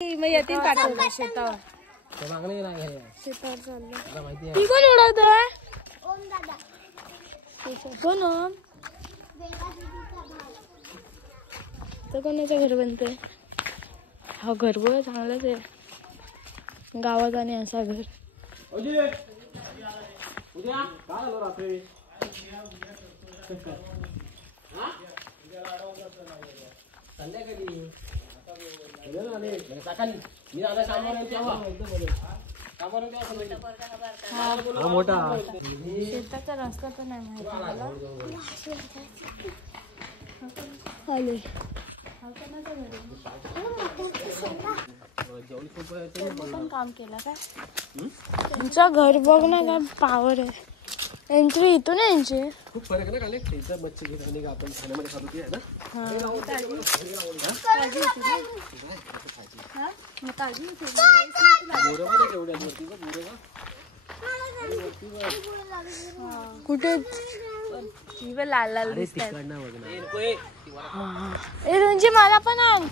मग येतील पाठवलं शेतावर. शेतावर चाललं. ती कोण उडवतोय? कोण? तर कोणाचं घर बनतंय? हा घर बघ चांगलाच आहे. गावात आणि असा घर. शेताचा रस्ता पण नाही माहिती मला. पण काम केलं काय? त्यांचं घर बघ ना काय पावर आहे. एंट्री इथून आहे यांची. खूप फरक आहे ना काले इथं मच्छी घेतली का आपण खाण्यामध्ये खातो ती आहे ना. कुठे लाल लाल दिसतात. रुंजी मला पण आण.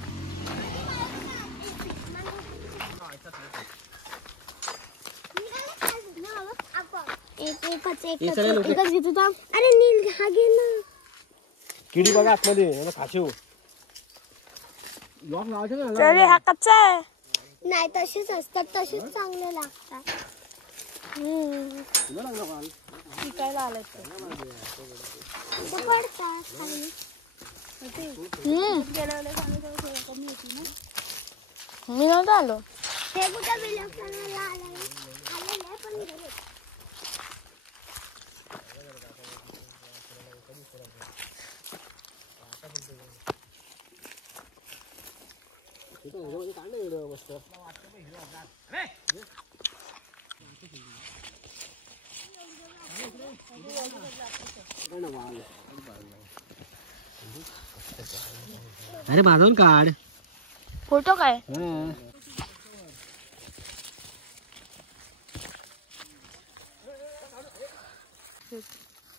अरे नील हा घे ना. किडी बघा आतमध्ये खाशीव. लॉक लावायचं ना. अरे हा कच्चा आहे. नाही तशीच असतात तशीच चांगले लागतात. शिकायला आलं पडतात. मी नव्हतं आलो. हे कुठं बिलकुल आले पण अरे भाजून काढ. फोटो काय?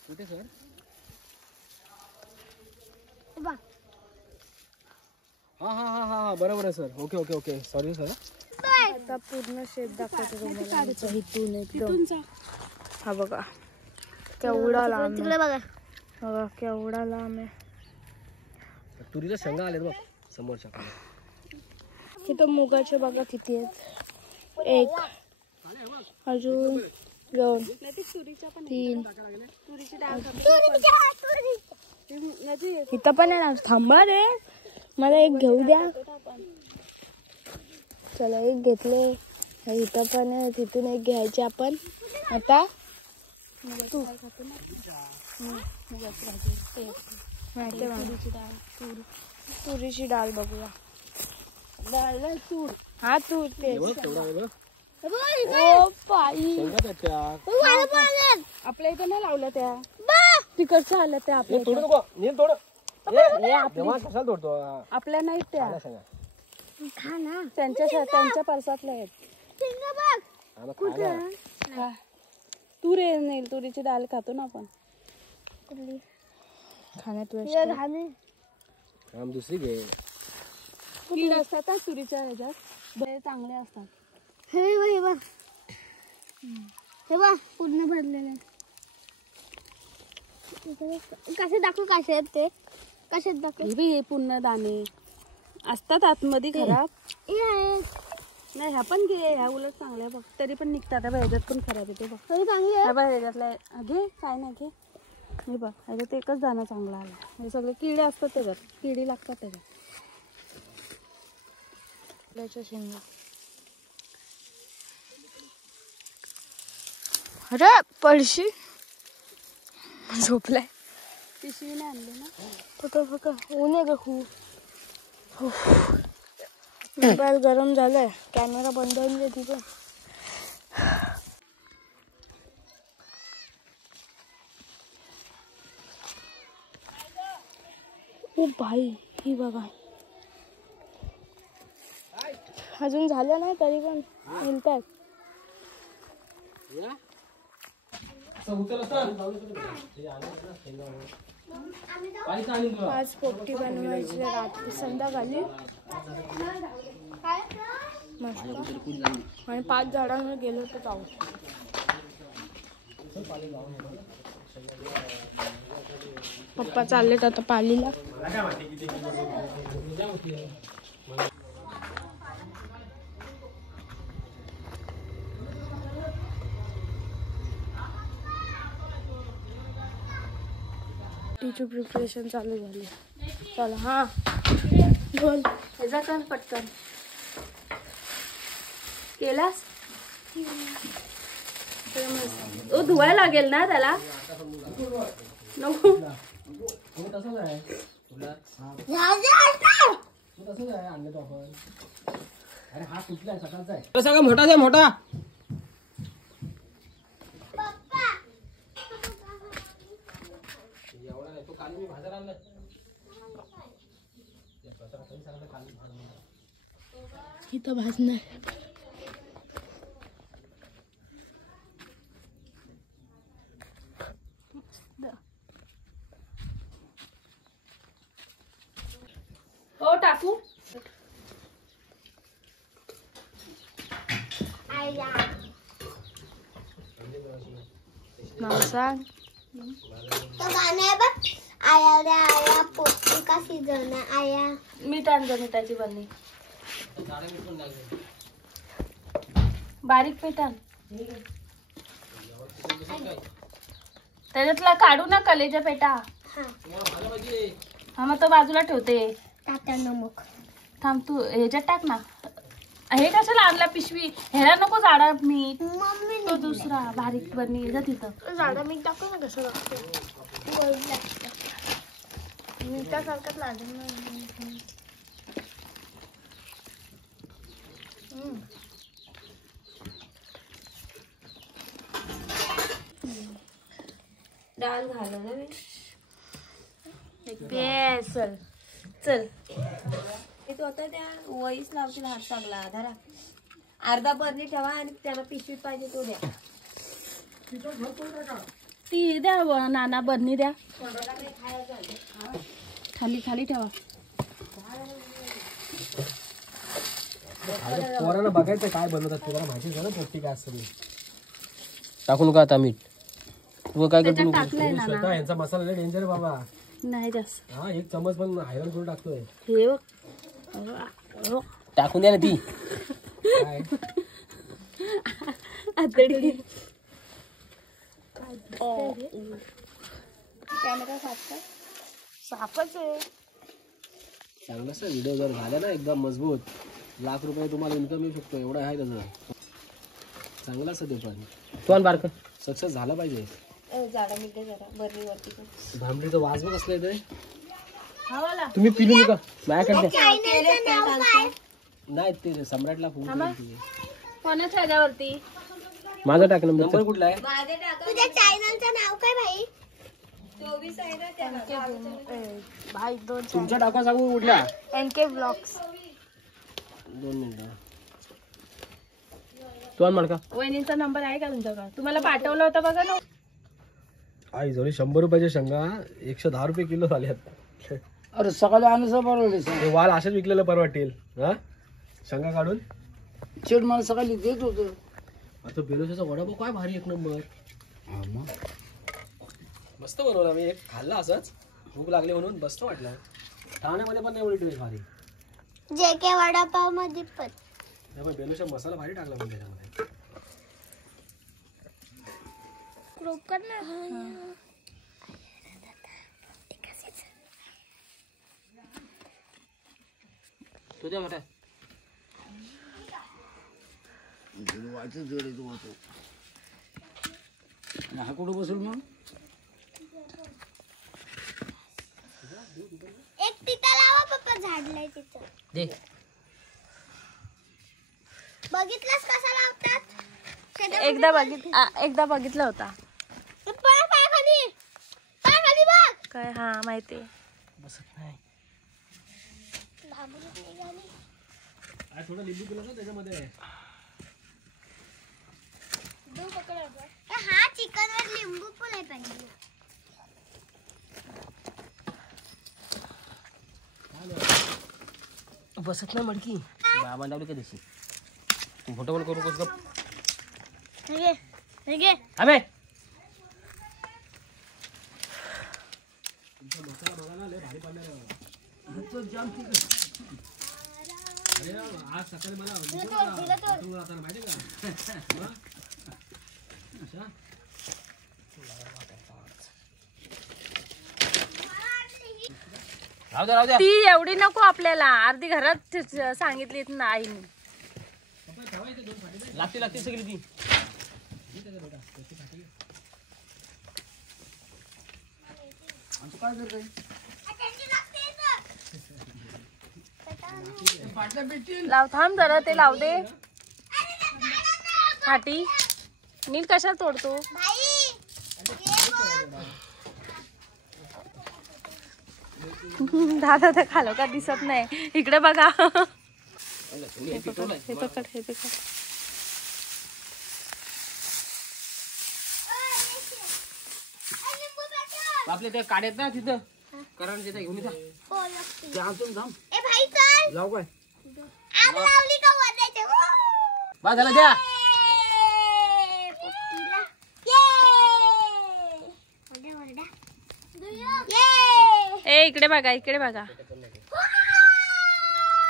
कुठे सर? हा बरोबर आहे sir. Okay okay okay sorry sir. आता पूर्ण शेत दाखवतो तुम्हाला. इथून एकदम हा बघा केवढा लांब आहे. बघा केवढा लांब आहे. तुरीच्या शेंगा आले बघ समोरच्या. इथं मुगाचे बघा किती आहेत. एक अजून 2 3 इथं पण आहे ना. थांबा रे मला एक घेऊ द्या. चला एक घेतले. इथं पण आहे. तिथून एक घ्यायचे आपण. आता तुरीची डाळ बघूया. तूर हा तूर ते आपल्या इथं नाही लावल्या त्या. तिकडच्या आल्या त्या आपल्या आपल्या नाहीत त्या. त्यांच्या परसातल्या आहेत. तूर नाही तुरीची डाळ खातो ना आपण. खाण्यात दुसरी घे. कीड असतात ना तुरीच्या ह्याच्यात. चांगले असतात. हे बघ पूर्ण भरलेले. कसे दाखवू कसे आहेत ते. कसे दाखवू. हे पूर्ण दाणे असतात आतमध्ये खराब. नाही ह्या पण घे. ह्या उलट चांगल्या बघ. तरी पण निघतात. ह्याच्यात पण खराब येते बघ. ह्याच्यातला घे काय नाही घे. हे बघ ह्याच्यात एकच दाणा चांगला आला. हे सगळे किडे असतात त्याच्यात. किडी लागतात त्याच्यात. शेंगा. अरे पळशी झोपलाय. पिशवी नाही आणली ना. फक्त ऊन आहे ग खूप. मोबाईल गरम झालाय. कॅमेरा बंद होऊन दे तिथे. ओ भाई ही बघा अजून झालं नाही तरी पण मिळतात. आज पोपटी बनवायची रात्री संध्याकाळी. मस्त आणि 5 झाडांवर गेलो तर जाऊ. पप्पा चाललेत आता पालीला. टीची प्रिपरेशन चालू झाली. चला हा बोल ह्याचा कर पटकन. केलास तो धुवायला लागेल ना त्याला. नको सगळं मोठा आहे मोठा. इथं भाजणार. हो टाकू. नाव सांग. गाणं आहे बघ. आया रे आया पोपटी का सीझन आया. मीठ आण गं, मिठाची बरणी. बारीक मीठ आण. त्याच्यातला काढू ना कलेच्या पेटा. हा मग तो बाजूला ठेवते. टाटा नमक. थांब तू ह्याच्यात टाक ना. हे कशाला आणला पिशवी. ह्याला नको जाडा मीठ. मम्मी तो दुसरा बारीक बरणी जा तिथं. झाडं मीठ टाकू ना कसं लागतं. मीठासारखंच लागेल ना. डाळ घाल रे. चल चल. तू आता त्या वहीच लावशील हात चांगला धरा. अर्धा बरणी ठेवा आणि त्याला पिशवीत पाहिजे तो द्या. ती द्या नाना बरणी द्या. खाली खाली ठेवा. पोरांना बघायचं काय बनवतात तुला माहिती झालं पोपटी काय असतं. टाकू नका आता मीठ. तू काय करतो टाकलंय नाना. यांचा मसाला लय डेंजर बाबा. नाही जास्त. हा एक चमच पण हैराण करून टाकतोय. हे बघ. टाकून द्या ना ती. काय आतडी. सापच आहे. चांगलं असं व्हिडिओ जर झाला ना एकदम मजबूत ₹1,00,000 तुम्हाला इन्कम येऊ शकतो. एवढं आहे त्याचं चांगलं असं ते पण. तो बारक सक्सेस झाला पाहिजे. जाडा मीठ दे जरा बरणीवरती. भांबरीचं वाज बघ असलं येतोय. हा वाला. तुम्ही पिलू नका माझ्याकडे. चायनाचं नाव काय. नाही ते सम्राटला फोन कोणाच्या ह्याच्यावरती. माझा टाक नंबर कुठला आहे. माझे टाका. तुझ्या चॅनलचं नाव काय भाई. 24 आहे ना त्या. भाई 2 तुमचा टाका सांगू कुठला. NK blogs. 2 मिनिटं. तू मार का. वहिनीचा नंबर आहे का तुमच्याकडे. तुम्हाला पाठवलं होतं बघा ना. आई जवळ ₹100 शेंगा ₹110 किलो झाल्यात. अरे सकाळी आणलं परवडले. हे वाल असेच विकलेलं परवडतील. हा शेंगा काढून शेड मला सकाळी देत होतं. आता बेलोशाचा वडापाव काय भारी एक नंबर. मस्त बनवला. मी एक खाल्ला असंच भूक लागली म्हणून मस्त वाटलं. ठाण्यामध्ये पण नाही एवढी टेस्ट भारी. JK वडापाव मध्ये पण. त्यामुळे बेलोशा मसाला भारी टाकला पण त्याच्यामध्ये. तुझ्या मोठ्या हा कुठं बसून मग. एक तिथं लावा पप्पा झाडलंय तिथं. दे. बघितलंस कसं लावतात. एकदा बघितला होता. पाय खाली बघ. काय हा माहिती. बसत नाही. घाबरून निघाली. थोडं लिंबू पिलं ना त्याच्यामध्ये. हा चिकन वर लिंबू पुलाय पाहिजे. बसत नाही मडकी. बाबा लावली का दिवशी फोटो पण करू कसं हे घे अबे आज सकाळी मला माहिती का राहू द्या ती एवढी नको आपल्याला, अर्धी घरात सांगितली नाही. लागते सगळी ती. काय करते लाव, थांब जरा, ते लाव दे फाटी. नील कशाला तोडतो? दादा ते खालो का दिसत नाही, इकडे बघा. हे पकड, हे पकड, हे पकड. आपले ते काढेत ना तिथं कारण तिथं घेऊन जा. ते अजून थांब ए भाई चल, जाऊ काय आग लावली का वरण्याच्या? बा झालं द्या. ये, पोपटीला. ये. वरडा, वरडा. ये. ए इकडे बघा, इकडे बघा.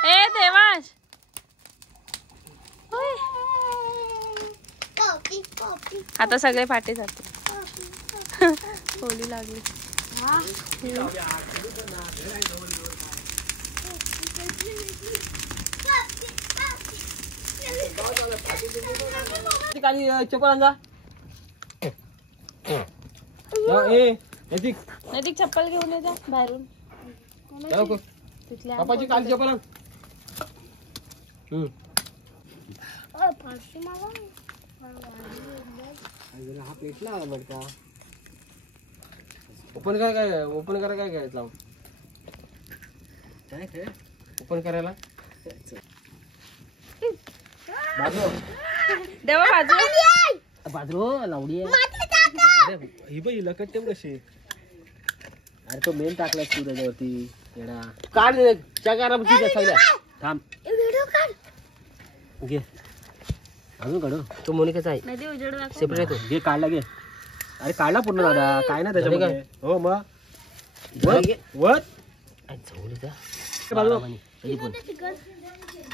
ए देवांश, पोपटी, पोपटी, आता सगळे फाटे जाते. होली लागली. खाली चप्पल आणजा. ए नैतिक नैतिक चप्पल घेऊन ये जा बाहेरून. तिथल्या पप्पाची खाली चप्पल आण. फारशी मला हा पेटला बडका. ओपन करा काय, ओपन करा काय काय लावून काय ओपन करायला बाजू देवा बाजू. बाजू लावडी आहे. ही बाई लकटते कशी. अरे तो मेन टाकला तू त्याच्यावरती येडा. काढ दे चकारा सगळ्या. थांब व्हिडिओ काढ. घे अजून काढू. तो मोनिकाचा आहे नदी उजेड दाखव. सेपरेट आहे तो. घे काढला घे. अरे काढला पूर्ण दादा, काय ना त्याच्यामध्ये. हो मग वर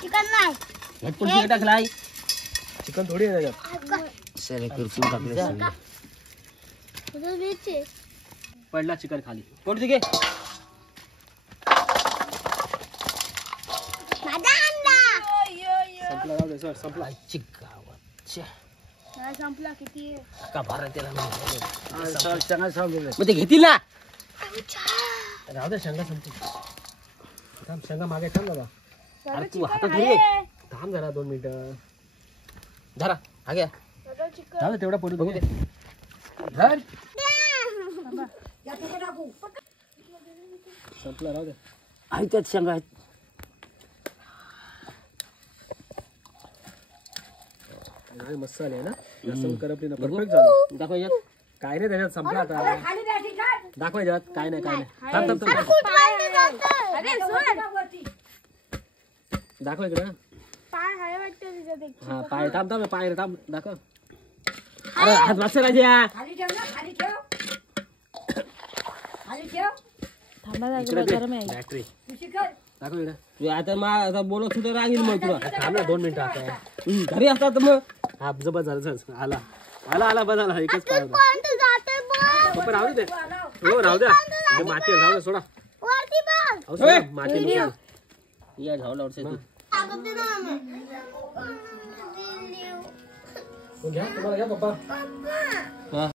चिकन नाही. हेडफोन टाकलाय. चिकन थोडी आहे त्याच्यात. सरे कुरकुर टाकले. पडला चिकन खाली. कोणती घे. माझा अंडा. संपला राहू दे सर, संपला. संपला किती का भारत त्याला चांगला सांगितलं. मग ते घेतील ना. राहू दे शेंगा संपतील. थांब शेंगा मागे थांब बाबा. अरे तू हातात घे. थांब जरा 2 मिनिटं. जरा हा घ्या. जाऊ दे तेवढा पडू बघू दे. धर. संपला राहू दे. आहे त्यात शेंगा आहेत. नाही मसाले आहे ना, लसूण करपली ना, परफेक्ट झालं. दाखव यात काय नाही त्याच्यात, संपला आता. दाखव यात काय नाही काय नाही. थांब थांब थांब दाखव इकडे. पाय हाय वाटतं तिच्यात एक. हा पाय थांब थांब पाय रे थांब दाखव. अरे हात वाचते राजा. थांबा जागेवर गरम आहे. बॅटरी दाखव इकडे. आता बोलत सुद्धा राहील मग तुला. थांब ना 2 मिनिटं. आता घरी असतात तर मग हा जबर झालं. आला आला आला बस आला. एकच पाय होता. कोण जाते बघ. पप्पा राहू दे. हो राहू द्या. माती राहू दे. सोडा वरती बघ. अहो, सोडा. माती या झावला वरचे तू घ्या. तुम्हाला घ्या पप्पा. हा